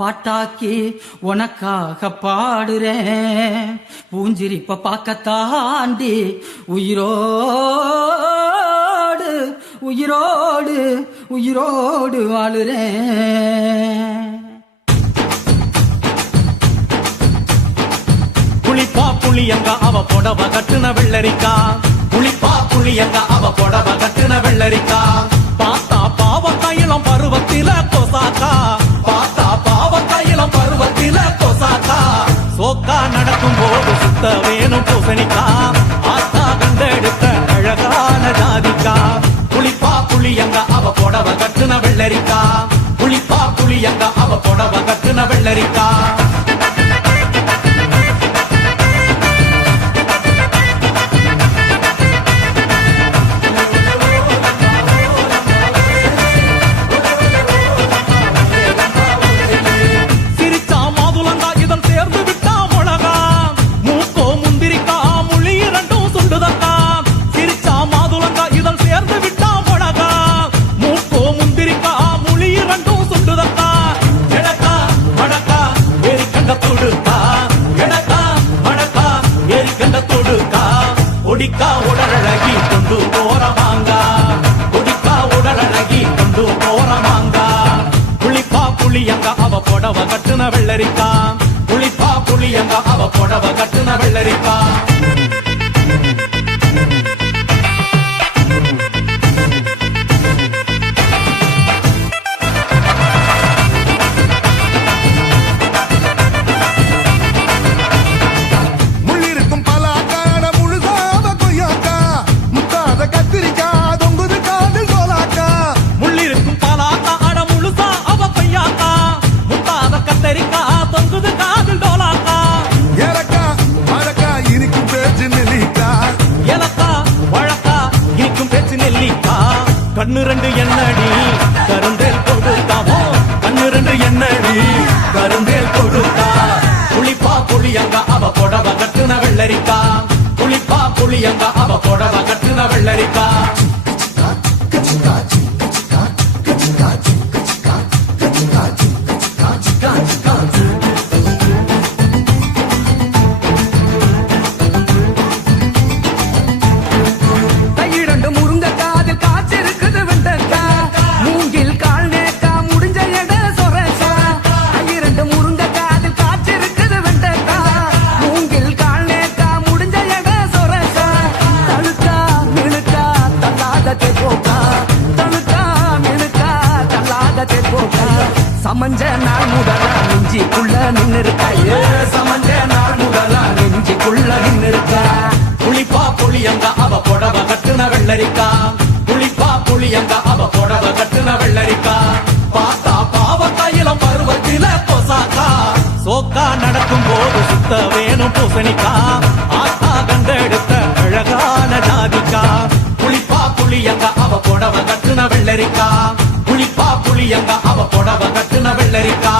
பாட்டாக்கி உனக்காக பாடுறேன் பூஞ்சிரிப்ப பார்க்கத்தாண்டி உயிரோடு உயிரோடு உயிரோடு வாழுறேன். புளிப்பா புளியங்க அவ புடவ கட்டுன வெள்ளரிக்கா, புளிப்பா புளியங்க அவ புடவ கட்டுன வெள்ளரிக்கா. பார்த்தா பாவக்காயிலம் பருவத்தில கொசாக்கா, பார்த்தா பாவக்காயிலம் பருவத்தில கொசாக்கா. சோக்கா நடக்கும் போது சுத்த வேணும் பூசணிக்கா, ஆத்தா கண்டெடுத்த அழகான ஜாதிக்கா. புளிப்பா புளியங்க அவ புடவ கட்டுன வெள்ளரிக்கா, புளிப்பா புளியங்க அவ புடவ கட்டுன வெள்ளரிக்கா. கொடிக்கா உடலழகி கொண்டு போறவாங்க, கொடிக்கா உடலழகி கொண்டு போறவாங்க. புளிப்பா புளியங்க அவ புடவ கட்டுன வெள்ளரிக்கா, புளிப்பா புளியங்க அவ புடவ கட்டுன வெள்ளரிக்கா. கண்ணு ரெண்டு என்னடி கருந்தேல் கொடுத்தாவோ, கண்ணு ரெண்டு என்னடி கருந்தேல் கொடுத்தா. புளிப்பா புளியங்க அவ புடவ கட்டுன வெள்ளரிக்கா, புளிப்பா புளியங்க அவ புடவ கட்டுன வெள்ளரிக்கா. சமஞ்ச நாள் முதலா நெஞ்சிக்குள்ள நின்னு இருக்கா, சமஞ்ச நாள் முதலா நெஞ்சிக்குள்ள நின்னு இருக்கா. புளிப்பா புளியங்க அவ புடவ கட்டுன வெள்ளரிக்கா, புளிப்பா புளியங்க அவ புடவ கட்டுன வெள்ளரிக்கா. பார்த்தா பாவக்காயிலம் பருவத்தில கொசாக்கா, சோக்கா நடக்கும் போது சுத்த வேணும் பூசணிக்கா, ஆத்தா கண்டெடுத்த அழகான ஜாதிக்கா. புளிப்பா புளியங்க அவ புடவ கட்டுன வெள்ளரிக்கா, புளிப்பா புளியங்க அவ புடவ கட்டுன வெள்ளரிக்கா.